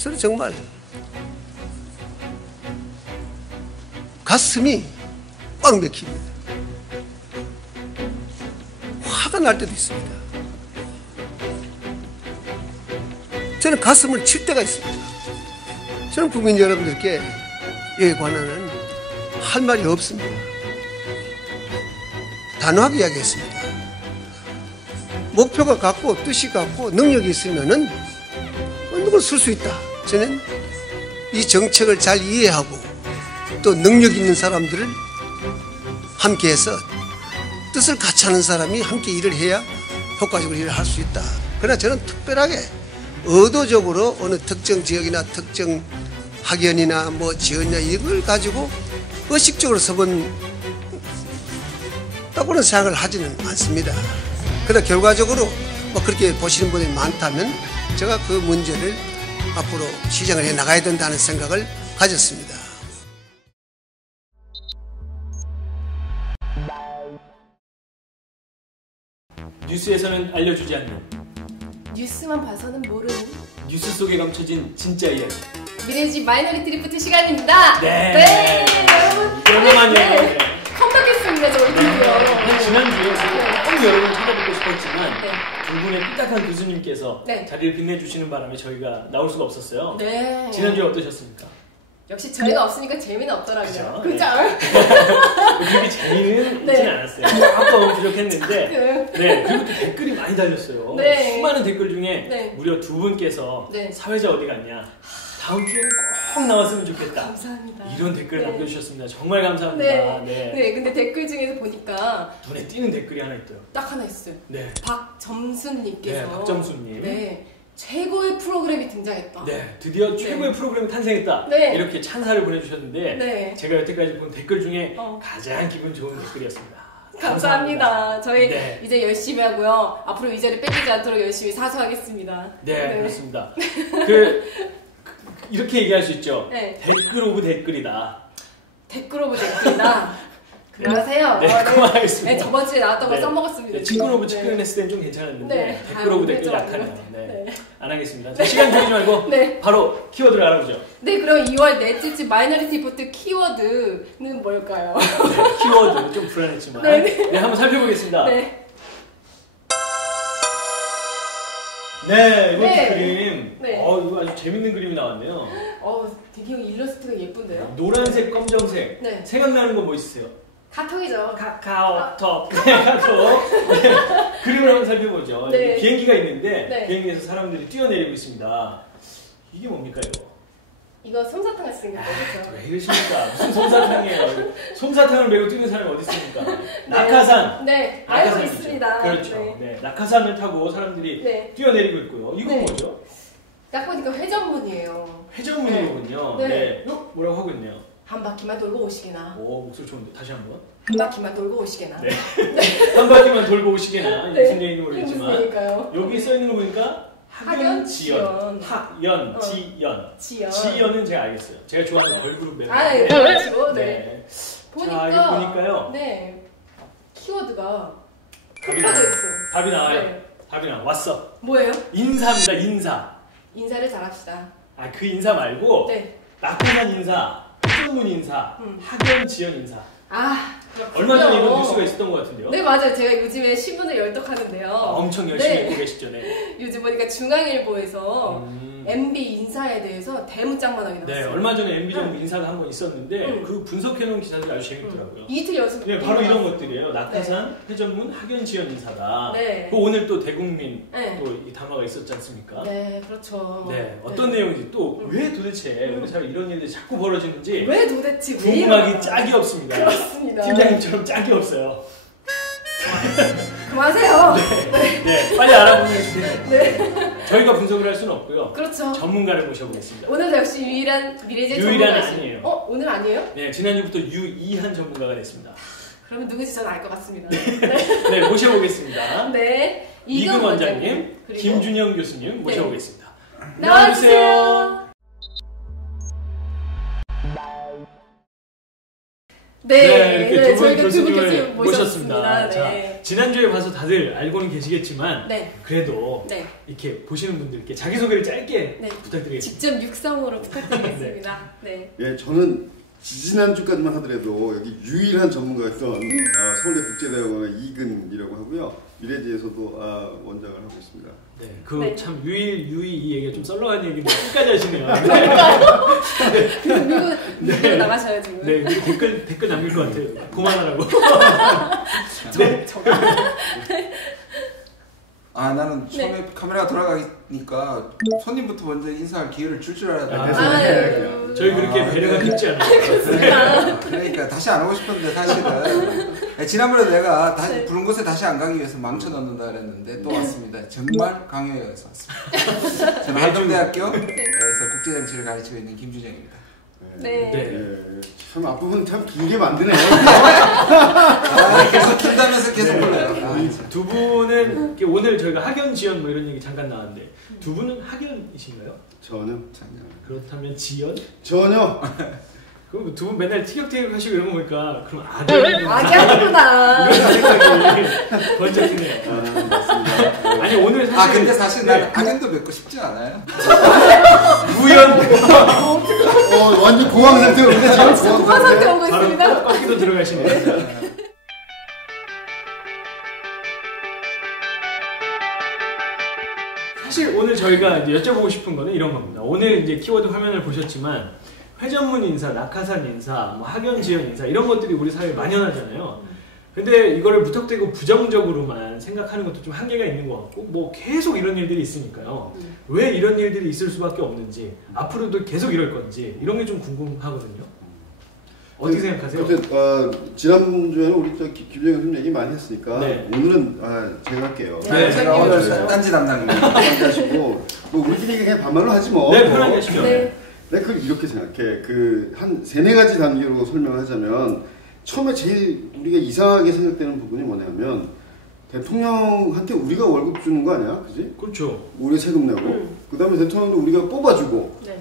저는 정말 가슴이 꽉 막힙니다. 화가 날 때도 있습니다. 저는 가슴을 칠 때가 있습니다. 저는 국민 여러분들께 여기에 관한은 할 말이 없습니다. 단호하게 이야기했습니다. 목표가 같고 뜻이 같고 능력이 있으면은 어느 걸 쓸 수 있다. 저는 이 정책을 잘 이해하고 또 능력 있는 사람들을 함께해서 뜻을 같이 하는 사람이 함께 일을 해야 효과적으로 일을 할 수 있다. 그러나 저는 특별하게 의도적으로 어느 특정 지역이나 특정 학연이나 뭐 지연이나 이걸 가지고 의식적으로 써본다고는 생각을 하지는 않습니다. 그러나 결과적으로 뭐 그렇게 보시는 분이 많다면 제가 그 문제를 앞으로 시정을 해 나가야 된다는 생각을 가졌습니다. 뉴스에서는 알려주지 않는, 뉴스만 봐서는 모르는 뉴스 속에 감춰진 진짜 이야기. 미래집 마이너리티 리포트 시간입니다. 네, 여러분. 오랜만이에요. 네. 컴백했습니다, 저희 드디어. 지난주에 꼭 여러분 찾아뵙고 싶었지만 네. 두 분의 삐딱한 교수님께서 네. 자리를 빛내주시는 바람에 저희가 나올 수가 없었어요. 네. 지난주에 어떠셨습니까? 역시 저희가 없으니까 재미는 없더라고요. 그죠? 그죠? 그렇게 재미는 네. 있지는 않았어요. 조금 부족했는데 가끔. 네, 그리고 또 댓글이 많이 달렸어요. 네. 수많은 댓글 중에 네. 무려 두 분께서 네. 사회자 어디 갔냐, 다음 주에는 꼭 나왔으면 좋겠다, 감사합니다. 이런 댓글을 네. 남겨주셨습니다. 정말 감사합니다. 네. 네. 네, 근데 댓글 중에서 보니까 눈에 띄는 댓글이 하나 있더라고요. 딱 하나 있어요. 네. 박점순님께서. 네, 박점수님. 네. 최고의 프로그램이 등장했다. 네, 드디어 최고의 프로그램이 탄생했다. 네. 이렇게 찬사를 보내주셨는데 네. 제가 여태까지 본 댓글 중에 어. 가장 기분 좋은 댓글이었습니다. 감사합니다. 저희 네. 이제 열심히 하고요. 앞으로 이 자리 뺏기지 않도록 열심히 사수하겠습니다. 네, 그렇습니다. 이렇게 얘기할 수 있죠. 네. 댓글 오브 댓글이다. 댓글 오브 댓글이다. 그만하세요. 네, 그만하겠습니다. 네, 저번 주에 나왔던 걸 네. 써먹었습니다. 네, 친구 오브 네. 친구는 했을 때는 좀 괜찮았는데 네. 댓글 오브 아유, 댓글 좀 약하네요. 어려워. 네. 네. 안 하겠습니다. 자, 시간 들이지 말고 네. 바로 키워드를 알아보죠. 네, 그럼 2월 넷째 주 마이너리티 리포트 키워드는 뭘까요? 네, 키워드 좀 불안했지만 네, 네, 네. 한번 살펴보겠습니다. 네. 네, 이번 네. 그림. 네. 이거 아주 재밌는 그림이 나왔네요. 되게 일러스트가 예쁜데요? 노란색, 검정색. 네. 생각나는 거 뭐 있으세요? 카톡이죠. 카카오톡. 네, 카톡. 네. 그림을 한번 살펴보죠. 네. 비행기가 있는데 네. 비행기에서 사람들이 뛰어내리고 있습니다. 이게 뭡니까 이거? 이거 솜사탕 같이 생겼죠, 그렇죠? 왜 이러십니까? 무슨 솜사탕이에요? 솜사탕을 메고 뛰는 사람이 어디 있습니까? 낙하산. 네, 알고 낙하산이죠. 있습니다. 그렇죠. 네. 네, 낙하산을 타고 사람들이 네. 뛰어내리고 있고요. 이건 네. 뭐죠? 딱 보니까 회전문이에요. 회전문이군요. 네. 네. 뭐라고 하고 있네요. 한 바퀴만 돌고 오시게나. 오, 목소리 좋은데 다시 한번. 한 바퀴만 돌고 오시게나. 네. 한 바퀴만 돌고 오시게나. 네. 무슨 얘기인지 무슨 모르겠지만 얘기일까요? 여기 써 있는 거 보니까 학연, 지연. 학연, 지연. 지연. 지연은 제가 알겠어요. 제가 좋아하는 걸그룹 멤버. 네, 그렇죠. 네. 네. 보니까. 자, 이거 보니까요. 네. 키워드가 답이 빠져 나와요. 있어. 답이 나와요. 네. 답이 나와. 왔어. 뭐예요? 인사입니다. 인사. 인사를 잘합시다. 아, 그 인사 말고 네. 낙하산 인사, 회전문 인사, 학연, 지연 인사. 아, 얼마 전에 이런 그렇군요. 뉴스가 있었던 것 같은데요. 네, 맞아요. 제가 요즘에 신문을 열독하는데요. 엄청 열심히 네. 읽고 계시죠. 네. 요즘 보니까 중앙일보에서 MB 인사에 대해서 대문짝만하게 네, 나왔어요. 얼마 전에 MB 정부 인사가 한 번 있었는데 음. 그 분석해놓은 기사들이 아주 재밌더라고요. 이틀 연속. 네, 바로 이런 것들이에요. 낙하산, 회전문, 학연, 지연 인사다. 네. 그 오늘 또 대국민 네. 또 이 단어가 있었지 않습니까? 네, 그렇죠. 네, 어떤 내용인지 또 왜 도대체 우리 사회 이런 일들이 자꾸 벌어지는지 왜 도대체 왜 궁금하기 이러나? 짝이 없습니다. 그렇습니다. 팀장님처럼 짝이 없어요. 그만하세요. 네, 빨리 알아보는 게 좋겠네요. 네. 저희가 분석을 할 수는 없고요. 그렇죠. 전문가를 모셔보겠습니다. 오늘도 역시 유일한 미래제 유일한 전문가시- 아니에요. 오늘 아니에요? 네, 지난주부터 유이한 전문가가 됐습니다. 그러면 누구지 저는 알 것 같습니다. 네, 모셔보겠습니다. 네. 이금 원장님, 그리고 김준영 교수님 모셔보겠습니다. 나와주세요. 이렇게 저희가 두 분 교수님을 교수님 모셨습니다. 네. 자, 지난주에 봐서 다들 알고는 계시겠지만 네. 그래도 네. 이렇게 보시는 분들께 자기소개를 짧게 네. 부탁드리겠습니다. 직접 육성으로 부탁드리겠습니다. 네. 예, 저는 지난주까지만 하더라도 여기 유일한 전문가였던 서울대 국제대학원의 이근이라고 하고요. 미래지에서도 원장을 하고 있습니다. 네, 그 네. 참 유이 이 얘기가 좀 썰렁한 얘기인데 끝까지 하시네요. 미국 나가셔요 지금. 네, 우리 댓글 남길 것 같아요. 그만하라고. 네. 나는 처음에 카메라가 돌아가니까 손님부터 먼저 인사할 기회를 줄 알았는데 저희 그렇게 배려가 깊지 않아요. 그러니까 다시 안 오고 싶었는데 사실은 지난번에 내가 다시 부른 곳에 다시 안 가기 위해서 망쳐 넣는다 그랬는데 또 왔습니다. 정말 강요해서 왔습니다. 저는 한동대학교에서 국제정치를 가르치고 있는 김주정입니다. 네. 예, 참 앞부분 참 길게 만드네. 계속 길다면서 계속 불러요. 두 분은 오늘 저희가 학연 지연 뭐 이런 얘기 잠깐 나왔는데 두 분은 학연이신가요? 전혀. 그렇다면 지연? 전혀. 그럼 두 분 맨날 티격태격 하시고 이런 거 보니까 그럼 악연이구나 악연이구나. 이런 생각이 번쩍 드네요. 맞습니다. 아니 오늘 사실 근데 사실 나는 악연도 맺고 싶지 않아요. 무연 완전 공황 상태. 공황 상태 오고 있습니다. 바로 꺾기도 들어가시네요. 사실 오늘 저희가 이제 여쭤보고 싶은 거는 이런 겁니다. 오늘 이제 키워드 화면을 보셨지만 회전문 인사, 낙하산 인사, 뭐 학연 지연 인사 이런 것들이 우리 사회에 만연하잖아요. 근데 이거를 무턱대고 부정적으로만 생각하는 것도 좀 한계가 있는 것 같고 뭐 계속 이런 일들이 있으니까요. 왜 이런 일들이 있을 수밖에 없는지 앞으로도 계속 이럴 건지 이런 게 좀 궁금하거든요. 어떻게 생각하세요? 지난주에는 우리 김정현 선생님 얘기 많이 했으니까 네. 오늘은 제가 할게요. 네, 제가 오늘 딴지 담당입니다. 하시고 뭐 우리끼리 그냥 반말로 하지 뭐. 네, 편하게 하시죠. 네. 내가 그걸 이렇게 생각해. 한 3-4가지 단계로 설명을 하자면 처음에 제일 우리가 이상하게 생각되는 부분이 뭐냐면 대통령한테 우리가 월급 주는 거 아니야? 그지? 그렇죠. 우리가 세금 내고 그 다음에 대통령도 우리가 뽑아주고 네.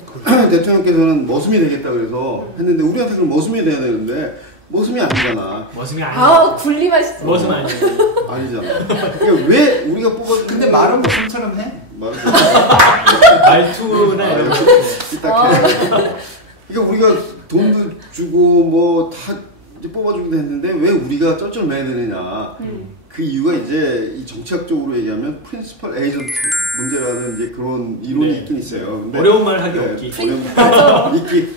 대통령께서는 머슴이 되겠다 그래서 했는데 우리한테 그럼 머슴이 돼야 되는데 머슴이 아니잖아. 머슴이 아니에요. 군림하시죠. 머슴 아니에요. 아니잖아. 그러니까 왜 우리가 뽑아주는 근데 말은 무슨처럼 해? 말투나 이런 거. 그러니까 우리가 돈도 주고 뭐 다 뽑아주기도 했는데 왜 우리가 쩔쩔매야 되느냐. 그 이유가 이제 이 정치학적으로 얘기하면 프린시펄 에이전트 문제라는 이제 그런 이론이 있긴 있어요. 근데 어려운 말 하기 없기. 맞아. 있기.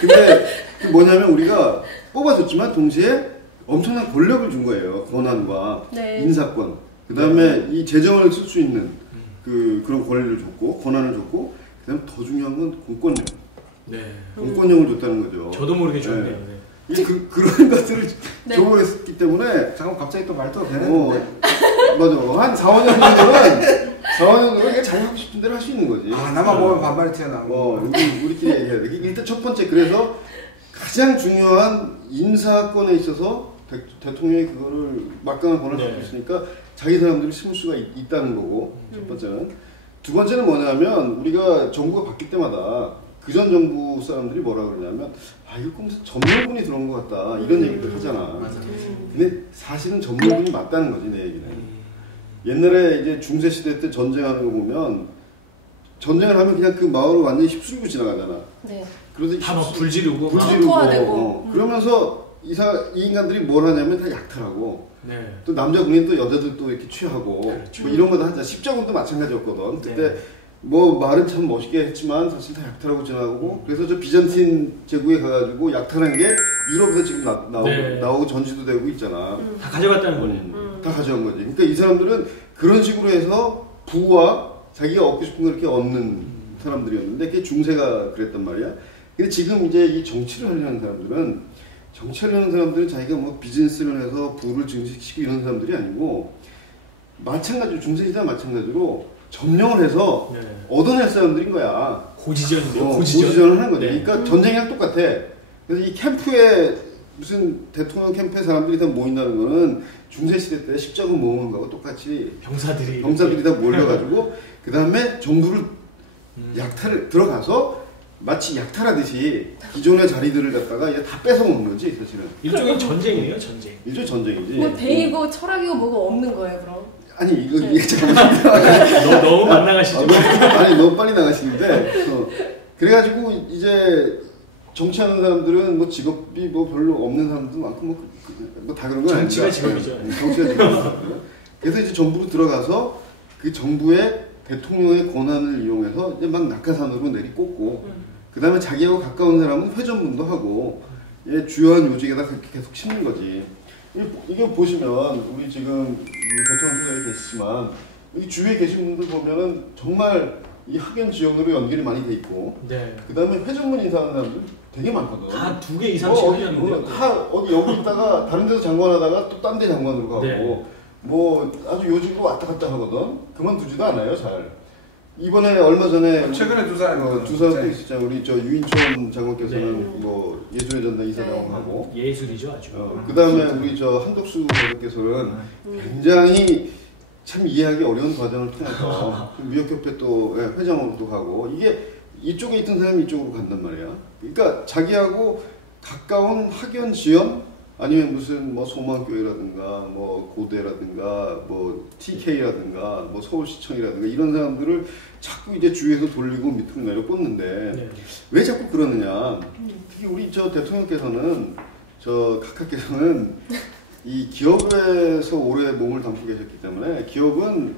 근데 그 뭐냐면 우리가 뽑아줬지만 동시에 엄청난 권력을 준 거예요. 권한과 인사권. 그 다음에 이 재정을 쓸 수 있는 그런 권리를 줬고 권한을 줬고 그 다음에 더 중요한 건 공권력. 네. 공권력을 줬다는 거죠. 저도 모르게 줬네요. 네. 그런 것들을 줘버렸기 때문에 잠깐 갑자기 또 말투가 되는데 맞아. 한 4-5년 정도는 4-5년 정도는 자기 하고 싶은 대로 할 수 있는 거지. 나만 보면 반발이 튀어나오고 우리끼리 얘기해야 돼. 일단 첫 번째 그래서 가장 중요한 인사권에 있어서 대통령이 그거를 막강한 권한을 갖고 있으니까 자기 사람들을 심을 수가 있다는 거고 첫 번째는. 두 번째는 뭐냐면 우리가 정부가 바뀔 때마다 그전 정부 사람들이 뭐라 그러냐면 이거 무슨 전문군이 들어온 것 같다 이런 얘기를 하잖아. 근데 사실은 전문군이 맞다는 거지 내 얘기는. 옛날에 이제 중세 시대 때 전쟁하는 거 보면 전쟁을 하면 그냥 그 마을을 완전히 휩쓸고 지나가잖아. 네. 그래서 다 막 불 지르고. 그러면서 이 인간들이 뭘 하냐면 다 약탈하고. 네. 또 남자 군인 또 여자들 또 이렇게 취하고 그렇죠. 뭐 이런 거도 하자. 십자군도 마찬가지였거든. 그때 네. 뭐 말은 참 멋있게 했지만 사실 다 약탈하고 지나가고 그래서 저 비잔틴 제국에 가가지고 약탈한 게 유럽에서 지금 나오고 전시도 되고 있잖아. 다 가져갔다는 거네. 다 가져간 거지. 그러니까 이 사람들은 그런 식으로 해서 부와 자기가 얻고 싶은 걸 이렇게 얻는 사람들이었는데 그게 중세가 그랬단 말이야. 근데 지금 이제 이 정치를 하려는 사람들은 자기가 뭐 비즈니스를 해서 부를 증식시키고 이런 사람들이 아니고 마찬가지로 중세시대와 마찬가지로 점령을 해서 얻어낼 사람들인 거야. 고지전인데요. 고지전을 하는 거지. 네. 그러니까 전쟁이랑 똑같아. 그래서 이 캠프에 무슨 대통령 캠프에 사람들이 다 모인다는 거는 중세시대 때 십자군 모으는 거하고 똑같이 병사들이 다 몰려가지고 그 다음에 정부를 약탈을 들어가서 마치 약탈하듯이 기존의 자리들을 갖다가 이제 다 뺏어먹는 거지 사실은. 일종의 전쟁이에요, 전쟁. 일종의 전쟁이지. 뭐 대이고 철학이고 뭐가 없는 거예요, 그럼? 아니 이게 잠깐만. 너무 안 나가시죠? 아니 너무 빨리 나가시는데. 그래가지고 이제 정치하는 사람들은 뭐 직업이 뭐 별로 없는 사람도 많고 뭐 다 그런 건 아니죠. 정치가 직업이죠. 정치가 직업이죠. 그래서 이제 정부로 들어가서 그 정부의 대통령의 권한을 이용해서 이제 막 낙하산으로 내리꽂고 그 다음에 자기하고 가까운 사람은 회전문도 하고 예, 주요한 요직에다 그렇게 계속 심는 거지. 이게 보시면 우리 지금 대통령 투자에 계시지만 이 주위에 계신 분들 보면은 정말 이 학연 지원으로 연결이 많이 돼 있고 네. 그 다음에 회전문 인사하는 사람들 되게 많거든. 다 2개 이상 채우셨는데요. 어디 여기 있다가 다른 데서 장관하다가 또 딴 데 장관으로 가고 네. 뭐 아주 요직으로 왔다 갔다 하거든. 그만두지도 않아요 잘. 이번에 얼마 전에 최근에 두 사람 두 사람도 있었잖아요. 우리 저 유인촌 장관께서는 뭐 예술의 전당 이사장을 하고 예술이죠 아주. 그 다음에 우리 저 한덕수 대표께서는 굉장히 참 이해하기 어려운 과정을 통해서 무역협회 또 회장으로도 가고 이게 이쪽에 있던 사람이 이쪽으로 간단 말이야. 그러니까 자기하고 가까운 학연 지연 아니면 무슨 뭐 소망교회라든가 뭐 고대라든가 뭐 TK라든가 뭐 서울시청이라든가 이런 사람들을 자꾸 이제 주위에서 돌리고 밑으로 내려 꽂는데 네. 왜 자꾸 그러느냐. 특히 우리 저 대통령께서는 저 각하께서는 이 기업에서 오래 몸을 담고 계셨기 때문에 기업은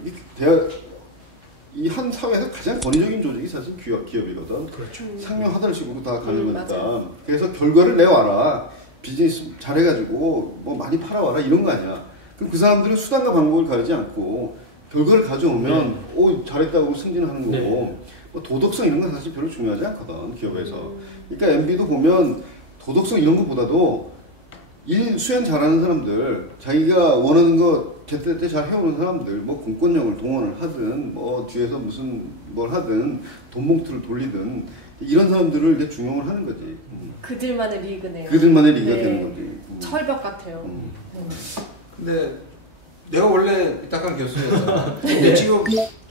이 한 사회에서 가장 권위적인 조직이 사실 기업이거든. 그렇죠. 상명하달식으로 다 가는 거니까. 맞아요. 그래서 결과를 내와라. 비즈니스 잘해가지고 뭐 많이 팔아와라 이런 거 아니야. 그럼 그 사람들은 수단과 방법을 가리지 않고 결과를 가져오면 오 잘했다고 승진하는 거고 네. 뭐 도덕성 이런 건 사실 별로 중요하지 않거든 기업에서. 그러니까 MB도 보면 도덕성 이런 것보다도 일 수행 잘하는 사람들, 자기가 원하는 거 제때 잘 해오는 사람들, 뭐 공권력을 동원을 하든, 뭐 뒤에서 무슨 뭘 하든, 돈 봉투를 돌리든 이런 사람들을 이제 중용을 하는 거지. 그들만의 리그네요. 그들만의 리그가 네. 되는 거지. 철벽 같아요. 근데 내가 원래 삐딱한 교수였잖아. 근데 지금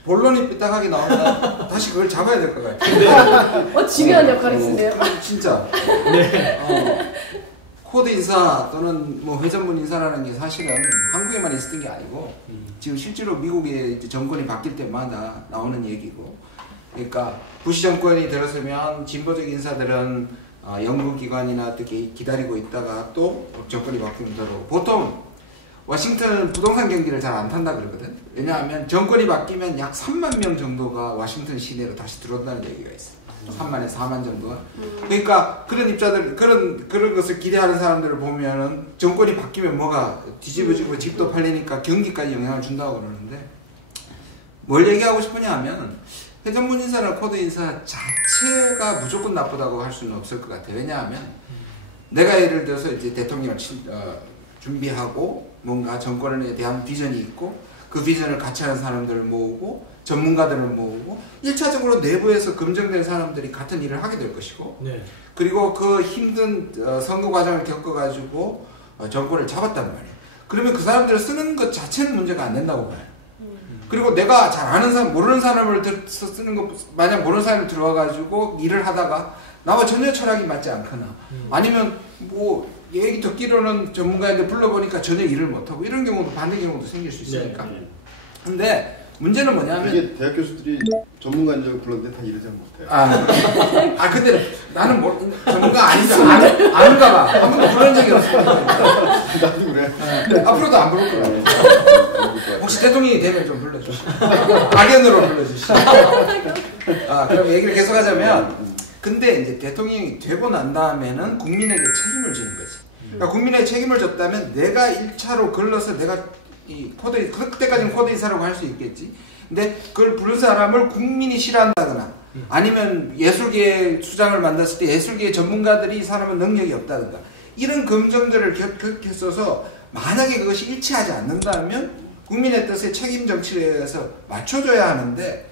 본론이 삐딱하게 나오면 다시 그걸 잡아야 될 것 같아. 중요한 역할이신데요. 진짜. 네. 코드 인사 또는 뭐 회전문 인사라는 게 사실은 한국에만 있었던 게 아니고 지금 실제로 미국의 이제 정권이 바뀔 때마다 나오는 얘기고. 그러니까 부시 정권이 들어서면 진보적 인사들은 연구기관이나 어떻게 기다리고 있다가 또 정권이 바뀌면 들어오고. 보통 워싱턴은 부동산 경기를 잘 안 탄다 그러거든. 왜냐하면 정권이 바뀌면 약 3만 명 정도가 워싱턴 시내로 다시 들어온다는 얘기가 있어. 3만에서 4만 정도가. 그러니까 그런 입자들, 그런 것을 기대하는 사람들을 보면은 정권이 바뀌면 뭐가 뒤집어지고 집도 팔리니까 경기까지 영향을 준다고 그러는데, 뭘 얘기하고 싶으냐 하면 회전문 인사나 코드 인사 자체가 무조건 나쁘다고 할 수는 없을 것 같아요. 왜냐하면 내가 예를 들어서 이제 대통령을 준비하고 뭔가 정권에 대한 비전이 있고 그 비전을 같이 하는 사람들을 모으고 전문가들을 모으고 1차적으로 내부에서 검증된 사람들이 같은 일을 하게 될 것이고 네. 그리고 그 힘든 선거 과정을 겪어가지고 정권을 잡았단 말이에요. 그러면 그 사람들을 쓰는 것 자체는 문제가 안 된다고 봐요. 그리고 내가 잘 아는 사람, 모르는 사람을 쓰는 것, 만약 모르는 사람이 들어와가지고 일을 하다가 나와 전혀 철학이 맞지 않거나 아니면 뭐 얘기 듣기로는 전문가인데 불러보니까 전혀 일을 못하고 이런 경우도 반대 경우도 생길 수 있으니까. 네. 근데 문제는 뭐냐면 이게 대학 교수들이 전문가인 줄 불렀는데 다 일을 잘 못해요. 근데 나는 전문가 아니까 아는가 봐. 한 번도 부른 적이 없어. 나도 그래. 앞으로도 안 부를 거야. 혹시 대통령이 되면 좀 불러주시죠. 악연으로 불러주시죠. 그럼 얘기를 계속하자면, 근데 이제 대통령이 되고 난 다음에는 국민에게 책임을 지는 거지. 그러니까 국민에게 책임을 졌다면 내가 1차로 걸러서 내가 이 코드, 그때까지는 코드 인사라고 할 수 있겠지. 근데 그걸 부른 사람을 국민이 싫어한다거나 아니면 예술계의 수장을 만났을 때 예술계의 전문가들이 이 사람은 능력이 없다든가 이런 검증들을 겪었어서 만약에 그것이 일치하지 않는다면 국민의 뜻에 책임 정치에 의해서 맞춰줘야 하는데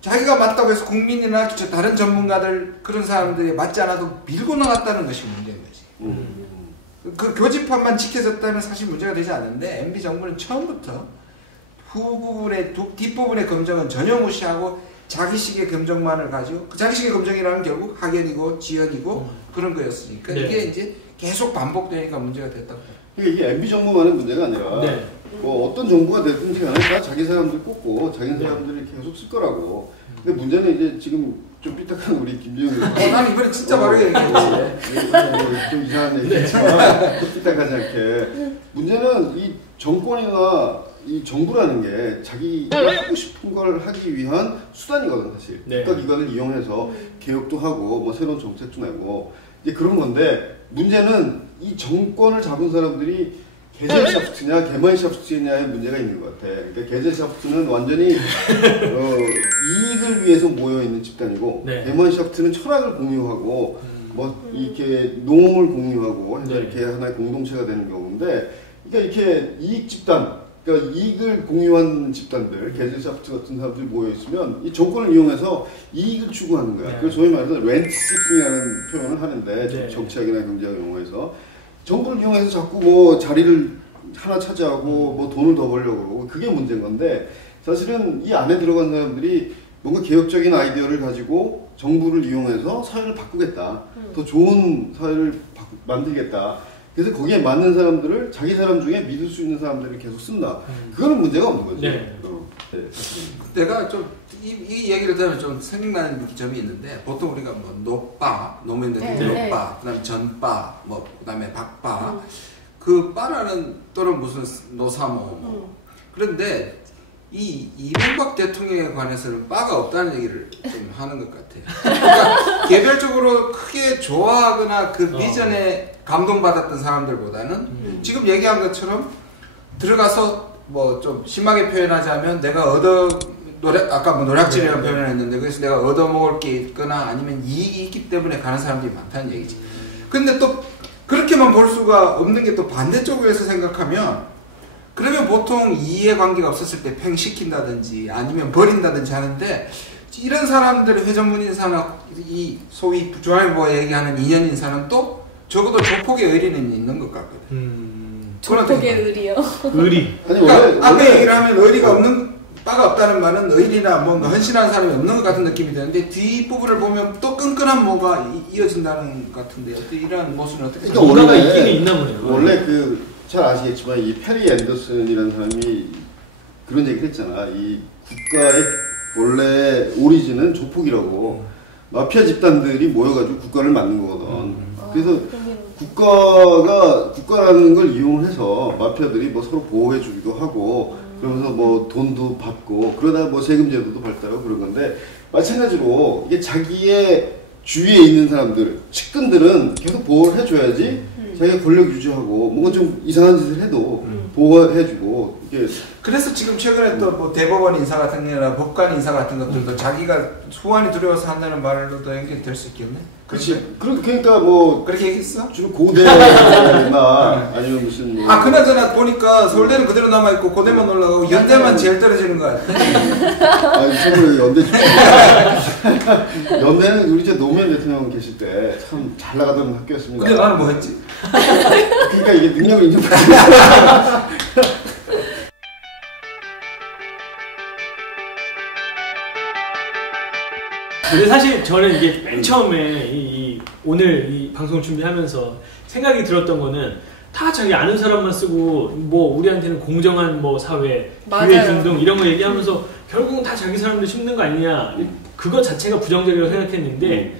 자기가 맞다고 해서 국민이나 다른 전문가들 그런 사람들이 맞지 않아도 밀고 나갔다는 것이 문제인 거지. 그 교집합만 지켜졌다면 사실 문제가 되지 않는데 MB 정부는 처음부터 뒷부분의 검증은 전혀 무시하고 자기식의 검정만을 가지고 그 자기식의 검정이라는 결국 학연이고 지연이고 그런 거였으니까 네. 이게 이제 계속 반복되니까 문제가 됐다고. 그러니까 이게 MB 정부만의 문제가 아니라 네. 뭐 어떤 정부가 됐든 간에 다 자기 사람들 꼽고 자기 사람들이 계속 쓸 거라고. 근데 문제는 이제 지금 좀 삐딱한 우리 김지영 난 이번에 진짜 바르게 얘기했지. 좀 이상한 얘기지만 삐딱하지 않게 문제는 이 정권이나 이 정부라는 게 자기가 하고 싶은 걸 하기 위한 수단이거든 사실. 네. 국가기관을 이용해서 개혁도 하고 뭐 새로운 정책도 내고 이제 그런 건데 문제는 이 정권을 잡은 사람들이 게젤샤프트냐 게마인샤프트냐의 문제가 있는 것 같아. 그러니까 게젤샤프트는 완전히 이익을 위해서 모여 있는 집단이고 네. 게마인샤프트는 철학을 공유하고 뭐 이렇게 농을 공유하고 해서 네. 이렇게 하나의 공동체가 되는 경우인데, 그러니까 이렇게 이익 집단, 그러니까 이익을 공유한 집단들, 게젤샤프트 같은 사람들이 모여 있으면 이 정권을 이용해서 이익을 추구하는 거야. 네. 그래서 소위 말해서 렌트 시킹이라는 표현을 하는데 네. 정치학이나 경제학 용어에서 정부를 이용해서 자꾸 뭐 자리를 하나 차지하고 뭐 돈을 더 벌려고 그러고 그게 문제인 건데, 사실은 이 안에 들어간 사람들이 뭔가 개혁적인 아이디어를 가지고 정부를 이용해서 사회를 바꾸겠다, 더 좋은 사회를 만들겠다, 그래서 거기에 맞는 사람들을 자기 사람 중에 믿을 수 있는 사람들을 계속 쓴다. 그거는 문제가 없는 거지. 네. 네. 내가 좀 이 얘기를 들으면 좀 생각나는 점이 있는데, 보통 우리가 뭐 노빠, 노무현들이 네. 노빠, 그다음에 전빠, 뭐 그다음에 박빠, 그 빠라는 또는 무슨 노사모, 뭐. 그런데 이 이명박 대통령에 관해서는 빠가 없다는 얘기를 좀 하는 것 같아요. 그러니까 개별적으로 크게 좋아하거나 그 비전에 감동받았던 사람들보다는 지금 얘기한 것처럼 들어가서 뭐 좀 심하게 표현하자면 내가 아까 뭐 노략질이라는 표현을 했는데, 그래서 내가 얻어먹을 게 있거나 아니면 이익이 있기 때문에 가는 사람들이 많다는 얘기지. 근데 또 그렇게만 볼 수가 없는 게 또 반대쪽에서 생각하면, 그러면 보통 이해관계가 없었을 때 팽시킨다든지 아니면 버린다든지 하는데, 이런 사람들의 회전문 인사나 이 소위 중앙일보 얘기하는 인연 인사는 또 적어도 조폭의 의리는 있는 것 같거든. 조폭의 의리요. 의리. 아니 그러니까 앞에 얘기를 하면 의리가 없는, 빠가 없다는 말은 의리나 뭔가 헌신하는 사람이 없는 것 같은 느낌이 드는데, 뒷부분을 보면 또 끈끈한 뭐가 이어진다는 것 같은데, 이런 모습은 어떻게 그러니까 뭔가가 원래- 있기는 있나 보네요. 원래 그 잘 아시겠지만 이 페리 앤더슨이라는 사람이 그런 얘기를 했잖아. 이 국가의 원래 오리진은 조폭이라고, 마피아 집단들이 모여가지고 국가를 만든 거거든. 그래서 국가라는 걸 이용해서 마피아들이 뭐 서로 보호해주기도 하고, 그러면서 뭐 돈도 받고, 그러다 뭐 세금제도도 발달하고 그런 건데, 마찬가지로 이게 자기의 주위에 있는 사람들, 측근들은 계속 보호를 해줘야지 자기가 권력 유지하고 뭔가 좀 이상한 짓을 해도 보호해주고. 이게 그래서 지금 최근에 또 뭐 대법원 인사 같은 경우나 법관 인사 같은 것들도 자기가 소환이 두려워서 한다는 말로도 연결될 수 있겠네. 그렇지. 그러니까 뭐 그렇게 얘기했어? 주로 고대나 아니면 무슨 뭐 그나저나 보니까 서울대는 그대로 남아있고 고대만 올라가고 연대만 제일 떨어지는 것 같아. 참고로 연대는 우리 제 노무현 대통령 계실 때 참 잘 나가던 학교였습니다. 근데 나는 뭐 했지? 그러니까 이게 능력을 인정받는 근데 사실 저는 이게 맨 처음에 오늘 이 방송을 준비하면서 생각이 들었던 거는, 다 자기 아는 사람만 쓰고 뭐 우리한테는 공정한 뭐 사회, 기회 균등 이런 거 얘기하면서 결국은 다 자기 사람들 심는 거 아니냐, 그거 자체가 부정적이라고 생각했는데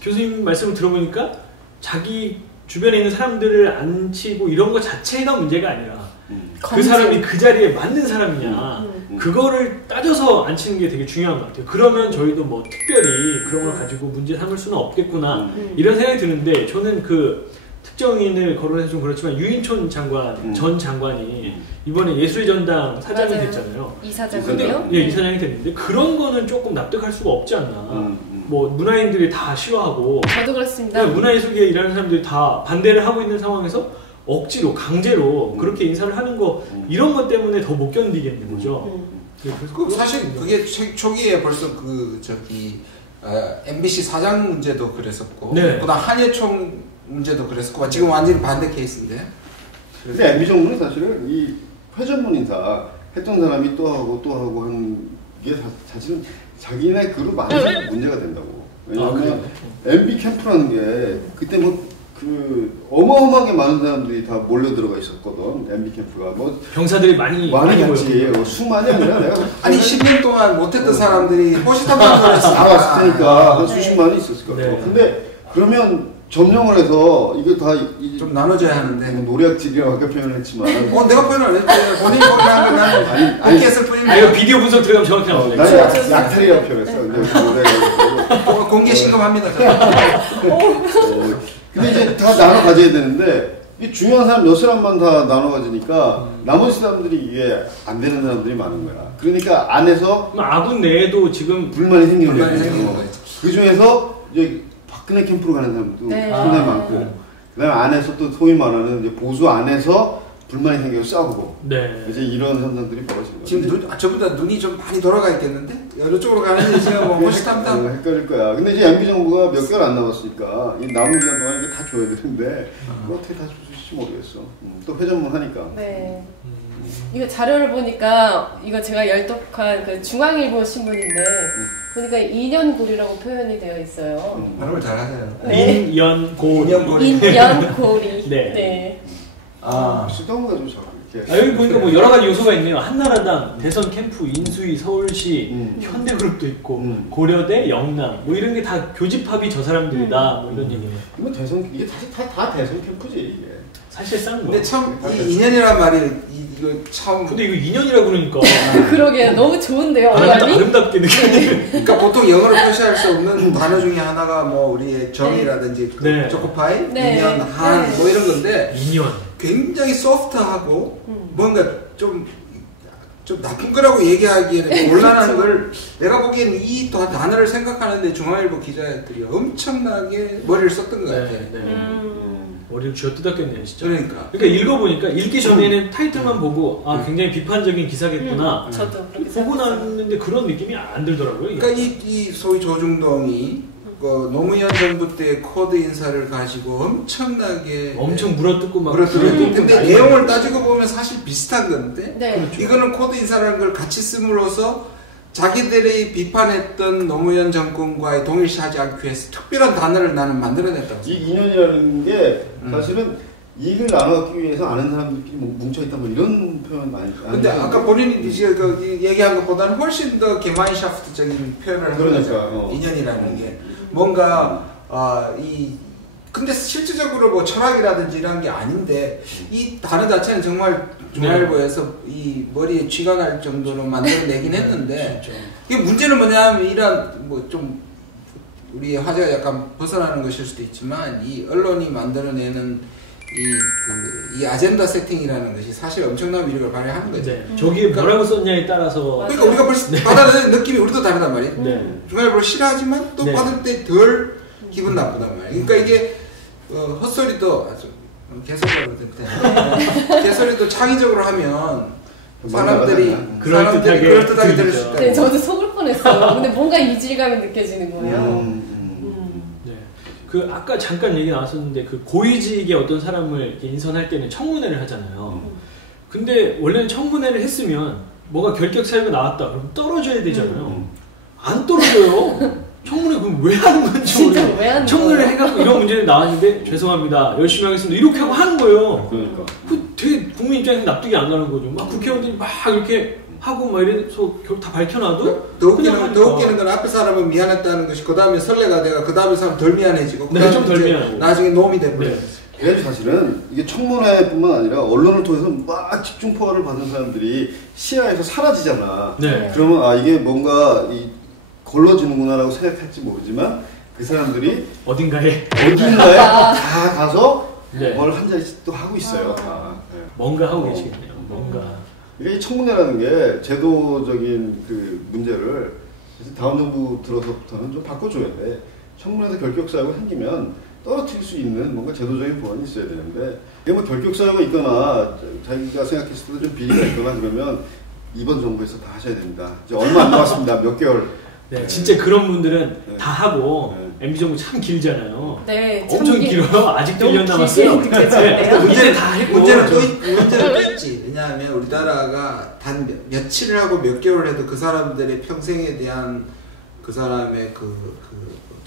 교수님 말씀을 들어보니까 자기 주변에 있는 사람들을 안 치고 이런 거 자체가 문제가 아니라 그 사람이 그 자리에 맞는 사람이냐, 그거를 따져서 안 치는 게 되게 중요한 것 같아요. 그러면 저희도 뭐 특별히 그런 걸 가지고 문제 삼을 수는 없겠구나 이런 생각이 드는데, 저는 그 특정인을 거론해서 좀 그렇지만 유인촌 장관, 전 장관이 이번에 예술의 전당 사장이 맞아요. 됐잖아요. 이사장이요? 예, 이사장이 됐는데 그런 거는 조금 납득할 수가 없지 않나. 뭐 문화인들이 다 싫어하고, 저도 그렇습니다. 문화예술계에 일하는 사람들이 다 반대를 하고 있는 상황에서 억지로 강제로 그렇게 인사를 하는 거, 이런 것 때문에 더 못 견디겠는 거죠. 예, 그래서 사실 그게 초기에 벌써 MBC 사장 문제도 그랬었고, 네. 그다음 한예총 문제도 그랬었고, 지금 완전히 반대 케이스인데. 근데 MB 정부는 사실은 이 회전문 인사 했던 사람이 또 하고 하는 게 사실은 자기네 그룹 안에서 문제가 된다고. 왜냐하면 MB 캠프라는 게 그때 뭐 그 어마어마하게 많은 사람들이 다 몰려 들어가 있었거든. MB 캠프가 뭐 병사들이 많이 갔지. 수만이 아니라 내가 아니 10년 동안 못했던 사람들이 호시탐탐해서 나왔을 테니까 한 수십만이 있었을 거예요. 네. 근데 그러면 점령을 해서 이거 다 좀 나눠줘야 하는데. 노략질이라고 아까 표현을 했지만 내가 표현을 안 했지. 본인이 표현한 건 나는 아니, 공개했을 뿐인데. 이거 비디오 분석 들어가면 정확히 나오네. 나는 약탈이라고 표현했어. 근데 공개 신고합니다. 근데 이제 다 나눠 가져야 되는데 이 중요한 사람 몇 사람만 다 나눠 가지니까 나머지 사람들이 이게 안 되는 사람들이 많은 거야. 그러니까 안에서 아군 내에도 지금 불만이 생기는 불만이 거예요. 생기는 거예요. 그 중에서 이제 박근혜 캠프로 가는 사람도 네. 상당히 많고, 그다음에 안에서 또 소위 말하는 이제 보수 안에서 불만이 생겨서 싸우고, 네. 이제 이런 현상들이 벌어지는 거예요. 지금 저보다 눈이 좀 많이 돌아가 있겠는데? 여러 쪽으로 가는데 지금 뭐 호시탐탐. 헷갈릴 거야. 근데 이제 MB 정부가 몇 개월 안 남았으니까 이 남은 기간 동안 이게 다 줘야 되는데 뭐 어떻게 다 줄지 모르겠어. 또 회전문 하니까. 네. 이거 자료를 보니까 이거 제가 열독한 그 중앙일보 신문인데 보니까 인연고리라고 표현이 되어 있어요. 발음을 잘하세요. 네. 인연고리. 인연고리. 네. 네. 쓰던 거 좀 자꾸 이렇게. 여기 보니까 뭐 여러 가지 요소가 있네요. 한나라당, 대선 캠프, 인수위, 서울시, 음. 현대그룹도 있고, 음. 고려대, 영남, 뭐 이런 게 다 교집합이 저 사람들이다, 뭐 이런 얘기예요. 이거 대선 이게 다 대선 캠프지 이게. 사실상 뭐. 근데 참 이 인연이란 말이 이거 참. 근데 이거 인연이라고 그러니까. 그러게요. 너무 좋은데요, 어감이? 아름답게 느껴지는. 그러니까 보통 영어로 표시할 수 없는 단어 중에 하나가 뭐 우리의 정이라든지 네. 초코파이, 네. 인연, 한, 네. 뭐 이런 건데 인연. 굉장히 소프트하고 뭔가 좀 나쁜 거라고 얘기하기에는 곤란한 걸 내가 보기에는 이 단어를 생각하는데 중앙일보 기자들이 엄청나게 머리를 썼던 것 같아요. 네. 머리를 쥐어뜯었겠네요, 진짜. 그러니까 읽어보니까 읽기 전에는 타이틀만 보고 굉장히 비판적인 기사겠구나. 저도 그렇게 보고 생각했어요. 났는데 그런 느낌이 안 들더라고요. 이게. 그러니까 이 소위 조중동이 노무현 정부 때 코드 인사를 가지고 엄청나게 엄청 물어뜯고 막 물어뜯고 근데 난리 내용을 나요. 따지고 보면 사실 비슷한 건데 네. 그렇죠. 이거는 코드 인사라는 걸 같이 씀으로써 자기들이 비판했던 노무현 정권과의 동일시하지 않기 위해서 특별한 단어를 나는 만들어냈다고 이 인연이라는 게 사실은 이익을 나누기 위해서 아는 사람들끼리 뭉쳐있다 뭐 이런 표현 많이. 근데 아까 본인이 이제 얘기한 것보다는 훨씬 더 게마인샤프트적인 표현을 하는 거죠. 인연이라는 게 뭔가 근데 실질적으로 뭐 철학이라든지 이런 게 아닌데 이 단어 자체는 정말 중앙일보에서 이 머리에 쥐가 날 정도로 만들어내긴 했는데 이게 문제는 뭐냐면 이런 뭐 좀 우리 화제가 약간 벗어나는 것일 수도 있지만 이 언론이 만들어내는 이 아젠다 세팅이라는 것이 사실 엄청난 위력을 발휘하는 거죠. 네. 저기에 뭐라고 썼냐에 따라서. 그러니까 우리가 벌써 받아들이는 느낌이 우리도 다르단 말이에요. 네. 중앙일보를 싫어하지만 또 네. 받을 때 덜 기분 나쁘단 말이에요. 그러니까 이게 헛소리도 개소리도 텐데 개소리도 창의적으로 하면 사람들이 그럴듯하게 들을 수 있다. 네, 저도 속을 뻔했어요. 근데 뭔가 이질감이 느껴지는 거예요. 네. 그 아까 잠깐 얘기 나왔었는데 그 고위직의 어떤 사람을 이렇게 인선할 때는 청문회를 하잖아요. 근데 원래는 청문회를 했으면 뭐가 결격 사유가 나왔다 그럼 떨어져야 되잖아요. 안 떨어져요. 청문회 그럼 왜 하는 건지 진짜 모르겠어요. 왜 하는 청문회를 거예요? 해갖고 이런 문제는 나왔는데 죄송합니다 열심히 하겠습니다 이렇게 하고 하는 거예요. 그러니까. 그 되게 국민 입장에서 납득이 안 가는 거죠. 막 국회의원들이 막 이렇게 하고 막 이래서 결국 다 밝혀놔도 더 웃기는 건 앞에 사람은 미안했다는 것이 그 다음에 설레가 내가 그 다음에 사람 덜 미안해지고 그 네, 좀덜 미안하고. 나중에 놈이 돼버려요. 네. 그래서 사실은 이게 청문회뿐만 아니라 언론을 통해서 막 집중 포화를 받는 사람들이 시야에서 사라지잖아. 네. 그러면 이게 뭔가 걸러지는구나라고 생각할지 모르지만 그 사람들이 어딘가에 어딘가에 다 가서 네. 뭘 한 자리씩 또 하고 있어요. 다. 네. 뭔가 하고 계시겠네요. 뭔가. 이게 이 청문회라는 게 제도적인 그 문제를 다음 정부 들어서부터는 좀 바꿔줘야 돼. 청문회에서 결격 사유가 생기면 떨어뜨릴 수 있는 뭔가 제도적인 보완이 있어야 되는데 이게 뭐 결격 사유가 있거나 자기가 생각했을 때 좀 비리가 있거나 그러면 이번 정부에서 다 하셔야 됩니다. 이제 얼마 안 남았습니다. 몇 개월. 네, 진짜 그런 분들은 네. 다 하고 네. MB 정부 참 길잖아요. 네, 엄청 길어요. 아직도 1년 남았어요. 느껴지는데요. 문제는 다 했고. 문제는 또 있지. 왜냐하면 우리나라가 단 며칠을 하고 몇 개월을 해도 그 사람들의 평생에 대한 그 사람의 그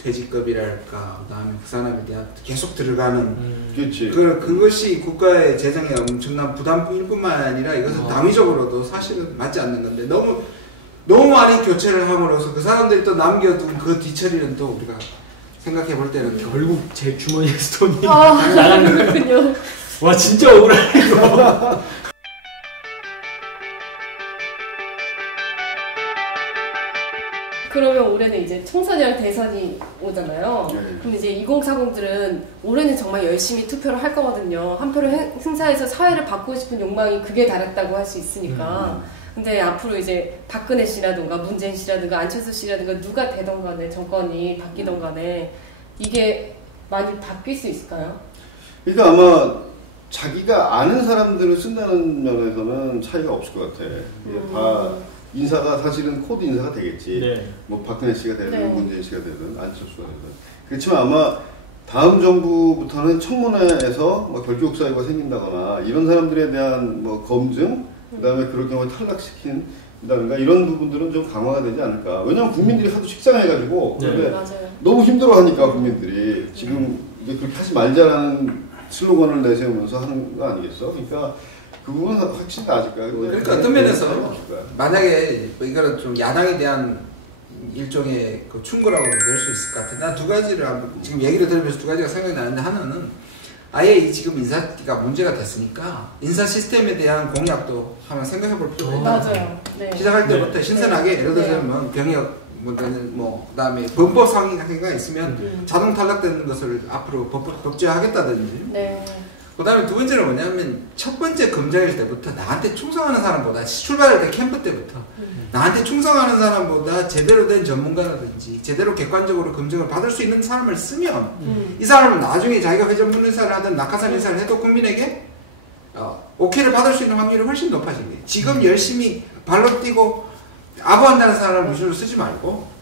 퇴직급이랄까, 그다음에 그 사람에 대한 계속 들어가는 그렇지. 그것이 국가의 재정에 엄청난 부담일 뿐만 아니라 이것은 당위적으로도 사실은 맞지 않는 건데 너무 많이 교체를 함으로써 그 사람들이 또 남겨둔 그 뒤처리는 또 우리가 생각해 볼 때는 결국 제 주머니에서 돈이 아, 나가는 거예요. 그렇군요. 와 진짜 억울하네 이거. 그러면 올해는 이제 총선이랑 대선이 오잖아요. 네. 그럼 이제 2040들은 올해는 정말 열심히 투표를 할 거거든요. 한 표를 행사해서 사회를 바꾸고 싶은 욕망이 극에 달했다고 할 수 있으니까. 근데 앞으로 이제 박근혜 씨라든가 문재인 씨라든가 안철수 씨라든가 누가 되던 간에 정권이 바뀌던 간에 이게 많이 바뀔 수 있을까요? 그러니까 아마 자기가 아는 사람들을 쓴다는 면에서는 차이가 없을 것 같아. 이게 다 인사가 사실은 코드 인사가 되겠지. 네. 뭐 박근혜 씨가 되든 네. 문재인 씨가 되든 안철수가 되든. 그렇지만 아마 다음 정부부터는 청문회에서 뭐 결격 사유가 생긴다거나 이런 사람들에 대한 뭐 검증, 그다음에 그럴 경우에 탈락시킨다든가 이런 부분들은 좀 강화가 되지 않을까. 왜냐면 국민들이 하도 식상해가지고 네. 근데 맞아요. 너무 힘들어하니까 국민들이 지금 이제 그렇게 하지 말자라는 슬로건을 내세우면서 하는 거 아니겠어? 그러니까 그 부분은 확실히 나아질 거야. 그러니까 어떤 면에서 만약에 이거는 좀 야당에 대한 일종의 그 충고라고 될 수 있을 것 같아. 난 두 가지를 지금 얘기를 들으면서 두 가지가 생각이 나는데, 하나는 아예 이 지금 인사가 문제가 됐으니까 인사 시스템에 대한 공약도 한번 생각해 볼 필요가 있다. 맞아요. 네. 시작할 때부터 네. 신선하게 예를 들어서 네. 뭐 병역 뭐 그다음에 범법 상의가 있으면 자동 탈락되는 것을 앞으로 법제화하겠다든지. 네. 그 다음에 두 번째는 뭐냐면 첫 번째 검증일 때부터 나한테 충성하는 사람보다 출발할 때 캠프 때부터 나한테 충성하는 사람보다 제대로 된 전문가라든지 제대로 객관적으로 검증을 받을 수 있는 사람을 쓰면 이 사람은 나중에 자기가 회전문 인사를 하든 낙하산 인사를 해도 국민에게 오케이를 받을 수 있는 확률이 훨씬 높아진 거예요. 지금 열심히 발로 뛰고 아부한다는 사람을 무시로 쓰지 말고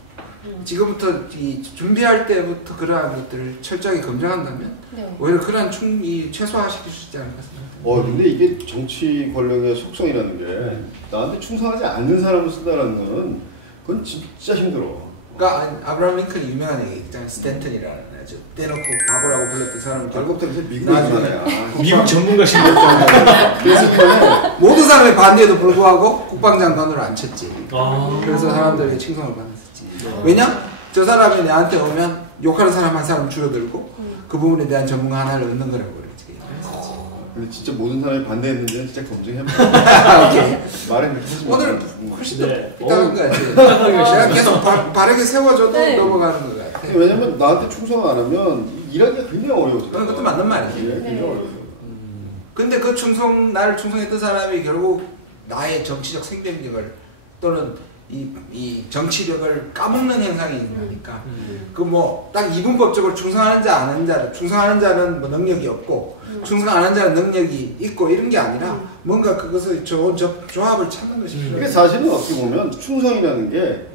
지금부터 준비할 때부터 그러한 것들을 철저하게 검증한다면 네. 오히려 그러한 최소화시킬 수 있지 않을까 생각합니다. 근데 이게 정치 권력의 속성이라는 게 나한테 충성하지 않는 사람을 쓴다라는 거는 그건 진짜 힘들어. 그러니까 아브라함 링컨이 유명한 얘기 있잖아요. 스탠턴이라는 아주 떼놓고 바보라고 불렸던 사람은 결국 결국부터 이제 미국에 나중에 있잖아요. 미국 전문가신 거죠. 그래서 모든 사람의 반대에도 불구하고 국방장관으로 앉혔지. 아. 그래서 사람들에게 칭송을 받았었지. 왜냐? 저 사람이 내한테 오면 욕하는 사람 한 사람 줄어들고 그 부분에 대한 전문가 하나를 얻는 거라고 그랬지. 근데 진짜 모든 사람이 반대했는지는 진짜 검증해봐. 오케이. 말은 그렇게 하지 마. 오늘 훨씬 더 네. 삐딱한 거 같지. 삐딱하게 내가 계속 바르게 세워줘도 네. 넘어가는 것 같아. 왜냐면 나한테 충성 안 하면 일하기가 굉장히 어려워. 그것도 맞는 말이지. 네, 굉장히 네. 어려워. 근데 그 나를 충성했던 사람이 결국 나의 정치적 생명력을 또는 이 정치력을 까먹는 현상이 일어나니까 그 뭐 딱 이분법적으로 충성하는 자 안 하는 자 충성하는 자는 뭐 능력이 없고 충성 안 하는 자는 능력이 있고 이런 게 아니라 뭔가 그것을 좋은 조합을 찾는 것이 필요해요. 그게 사실은 어떻게 보면 충성이라는 게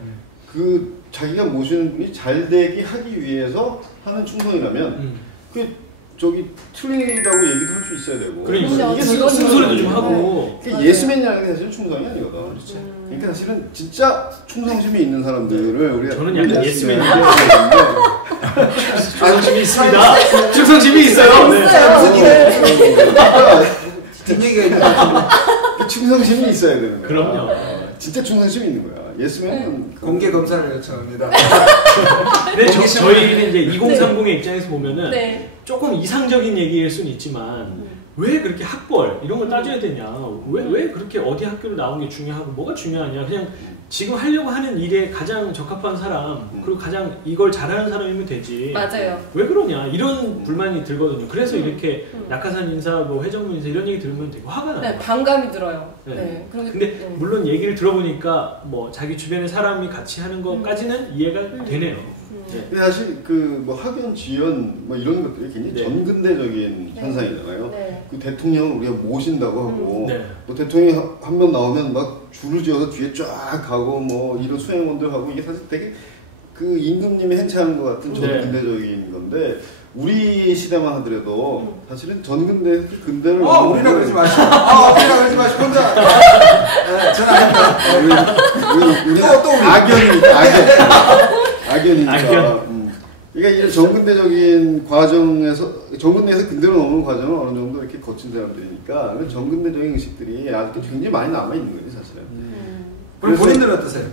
그 자기가 모시는 분이 잘 되게 하기 위해서 하는 충성이라면 그 저기 틀리다고 얘기도 할 수 있어야 되고. 그러니까 이게 쓴소리도 좀 하고. 그러니까 예스맨이라는 게 사실은 충성이 아니거든. 그러니까 사실은 진짜 충성심이 있는 사람들을 우리가 저는 약간 예스맨인데. 아, 충성심이 있습니다. 충성심이 있어요. 네. 뒷얘기가 있는 충성심이 있어야 되는 거야. 그럼요. 진짜 충성심이 있는 거야. 예스맨은 공개 검사를 요청합니다. 근데 저희는 이제 2030의 입장에서 보면은 네. 조금 이상적인 얘기일 수는 있지만 왜 그렇게 학벌 이런 걸 따져야 되냐? 왜 그렇게 어디 학교를 나온 게 중요하고 뭐가 중요하냐? 그냥 지금 하려고 하는 일에 가장 적합한 사람 그리고 가장 이걸 잘하는 사람이면 되지. 맞아요. 왜 그러냐? 이런 불만이 들거든요. 그래서 이렇게 낙하산 인사, 뭐 회전문 인사 이런 얘기 들으면 되게 화가 나요. 네, 반감이 들어요. 네. 네. 그리고 근데 물론 얘기를 들어보니까 뭐 자기 주변의 사람이 같이 하는 것까지는 이해가 되네요. 네. 근데 사실 그 뭐 학연 지연 뭐 이런 것들이 굉장히 네. 전근대적인 네. 현상이잖아요. 네. 그 대통령을 우리가 모신다고 하고 네. 뭐 대통령이 한 번 나오면 막 줄을 지어서 뒤에 쫙 가고 뭐 이런 수행원들 하고 이게 사실 되게 그 임금님이 행차하는 것 같은 전근대적인 건데 우리 시대만 하더라도 사실은 전근대 근대를 우리라 그러지 마시고. 우리라 그러지 마시고 혼자 전화합니다. 우리가 또 악연이니까 악연이니까. 악연. 그러니까 이런 정근대적인 과정에서 정근대에서 근대로 넘는 과정을 어느 정도 이렇게 거친 사람들이니까 정근대적인 의식들이 아직도 굉장히 많이 남아 있는 거예요, 사실은. 그럼 본인들은 어떠세요?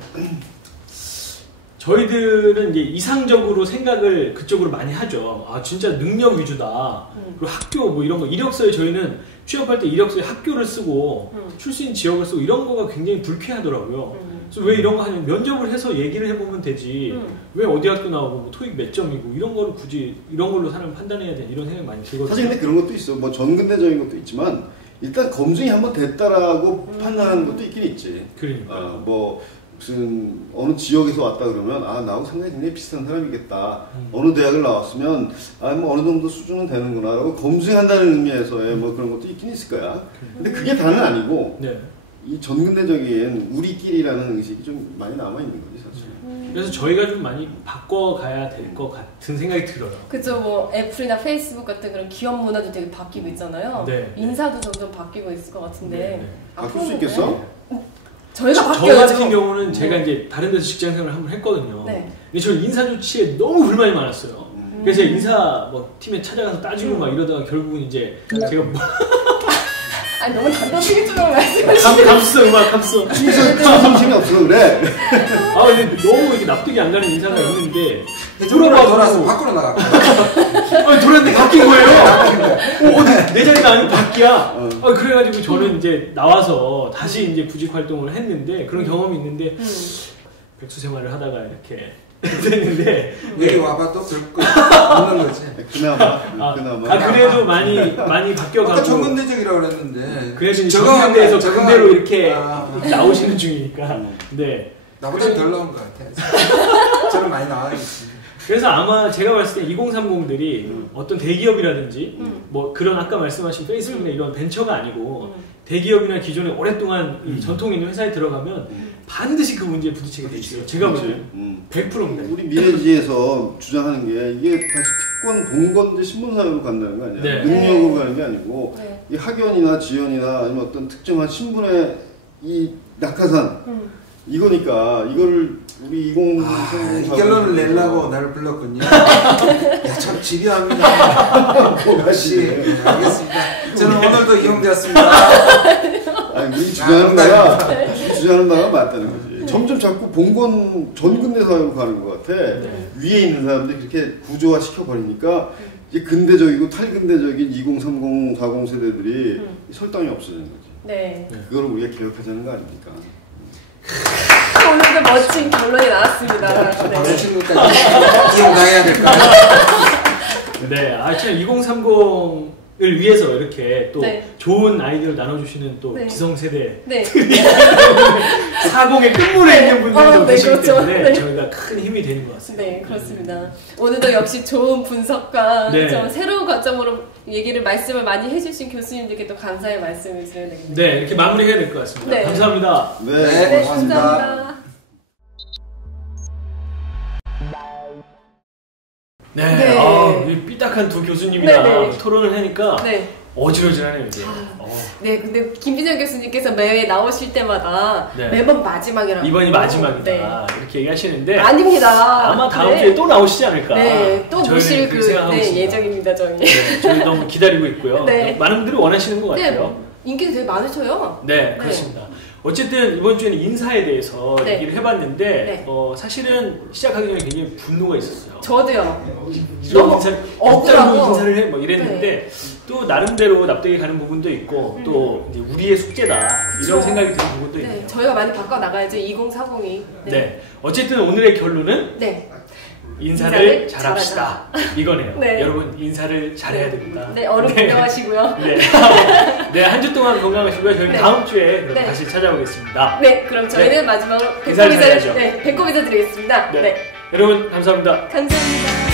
저희들은 이제 이상적으로 생각을 그쪽으로 많이 하죠. 아 진짜 능력 위주다. 그리고 학교 뭐 이런 거 이력서에 저희는 취업할 때 이력서에 학교를 쓰고 출신 지역을 쓰고 이런 거가 굉장히 불쾌하더라고요. 그래서 왜 이런 거 하냐면 면접을 해서 얘기를 해보면 되지. 왜 어디 학교 나오고 뭐 토익 몇 점이고 이런 거를 굳이 이런 걸로 사람 판단해야 돼 이런 생각이 많이 들거든요. 사실 근데 그런 것도 있어. 뭐 전근대적인 것도 있지만 일단 검증이 한번 됐다라고 판단하는 것도 있긴 있지. 그러니까. 뭐 무슨 어느 지역에서 왔다 그러면 아 나하고 상당히 굉장히 비슷한 사람이겠다. 어느 대학을 나왔으면 아 뭐 어느 정도 수준은 되는구나라고 검증한다는 의미에서의 뭐 그런 것도 있긴 있을 거야. 근데 그게 다는 아니고 네. 이 전근대적인 우리끼리라는 의식이 좀 많이 남아 있는 거지 사실. 그래서 저희가 좀 많이 바꿔가야 될 것 같은 생각이 들어요. 그죠, 뭐 애플이나 페이스북 같은 그런 기업 문화도 되게 바뀌고 있잖아요. 네. 인사도 점점 바뀌고 있을 것 같은데. 네. 바꿀 수 있겠어? 저희가 저 바뀌어야죠. 같은 경우는 제가 이제 다른 데서 직장 생활을 한번 했거든요. 네. 근데 저는 인사 조치에 너무 불만이 많았어요. 그래서 제가 인사 뭐 팀에 찾아가서 따지고 막 이러다가 결국은 이제 제가 뭐 아니 너무 단도직입적으로 말씀하시는. 감수. 정신이 없어 그래. 아 근데 너무 이렇게 납득이 안 가는 인사가 있는데 회전문으로 돌아서 밖으로 나가. 아니 돌았는데 바뀐 거예요. 어디 내 자리가 아니고 바뀌야. 그래가지고 저는 이제 나와서 다시 이제 구직 활동을 했는데 그런 경험이 있는데 백수 생활을 하다가 이렇게 됐는데 여기 와봐 또 들고 없는 거지. 그나마. 그래도 많이 바뀌어가고. 아까 전근대적이라고 그랬는데. 그래서 정근대에서 그대로 이렇게 아. 나오시는 중이니까. 네. 나보다 덜 나온 것 같아. 저는 많이 나와 있습니다. 그래서 아마 제가 봤을 때 2030들이 어떤 대기업이라든지 뭐 그런 아까 말씀하신 페이스북이나 이런 벤처가 아니고 대기업이나 기존에 오랫동안 이 전통 있는 회사에 들어가면 반드시 그 문제에 부딪히게 돼 있어요. 제가 볼 때 100%입니다. 우리 미래지에서 주장하는 게 이게 다시 특권 본건제 신분사회로 간다는 거 아니야? 네. 능력으로 가는 게 아니고 네. 이 학연이나 지연이나 아니면 어떤 특정한 신분의 이 낙하산 이거니까 이거를 우리 이 결론을 내려고 나를 불렀군요. 야, 참 집요합니다. 역시 알겠습니다. 저는 오늘도 이용되었습니다. 아니 우리 주장하는 바가 맞다는 거지. 점점 자꾸 본건 전근대 사회로 가는 것 같아. 위에 있는 사람들이 그렇게 구조화 시켜버리니까 이제 근대적이고 탈근대적인 2030, 40 세대들이 설당이 없어지는 거지. 네. 그거를 우리가 개혁하자는 거 아닙니까? 오늘도 멋진 결론이 나왔습니다. 제 친구까지 이용당해야 될까요? 네, 참 2030을 위해서 이렇게 또 네. 좋은 아이디어를 나눠주시는 또 네. 기성세대 네. 40의 끝물에 있는 분들도 네, 계시기 그렇죠. 때문에 네. 저희가 큰 힘이 되는 것 같습니다. 네, 그렇습니다. 오늘도 역시 좋은 분석과 네. 좀 새로운 관점으로 말씀을 많이 해주신 교수님들께 또 감사의 말씀을 드려야 되겠네요. 네, 이렇게 마무리해야 될 것 같습니다. 네. 감사합니다. 네, 감사합니다. 네, 네. 이 삐딱한 두 교수님이랑 네, 네. 토론을 하니까 네. 어지러지하네요, 이제. 네, 근데 김빈정 교수님께서 매회 나오실 때마다 네. 매번 마지막이라고. 이번이 마지막이다. 네. 이렇게 얘기하시는데. 아닙니다. 아마 다음 네. 주에 또 나오시지 않을까. 네, 또 저희는 모실 그렇게 생각하고 있습니다. 예정입니다, 저희. 네, 저희 너무 기다리고 있고요. 네. 많은 분들이 원하시는 것 네, 같아요. 인기도 되게 많으셔요. 네, 그렇습니다. 어쨌든 이번 주에는 인사에 대해서 네. 얘기를 해봤는데 네. 사실은 시작하기 전에 굉장히 분노가 있었어요. 저도요. 이런 너무 인사를 억울하고. 억울하고 인사를 해 뭐 이랬는데 또 나름대로 납득이 가는 부분도 있고 또 이제 우리의 숙제다 이런 그쵸. 생각이 드는 부분도 네, 있네요. 저희가 많이 바꿔 나가야죠. 2040이. 네. 어쨌든 오늘의 결론은 네. 인사를 잘합시다. 이거네요. 네. 여러분 인사를 잘해야 됩니다. 네, 얼음 건강하시고요. 네. 네, 한 주 동안 건강하시고요. 저희는 네. 다음 주에 네. 다시 찾아오겠습니다. 네, 그럼 저희는 네. 마지막으로 인사를 잘해야죠. 배꼽 인사 드리겠습니다. 네. 네. 여러분 감사합니다. 감사합니다.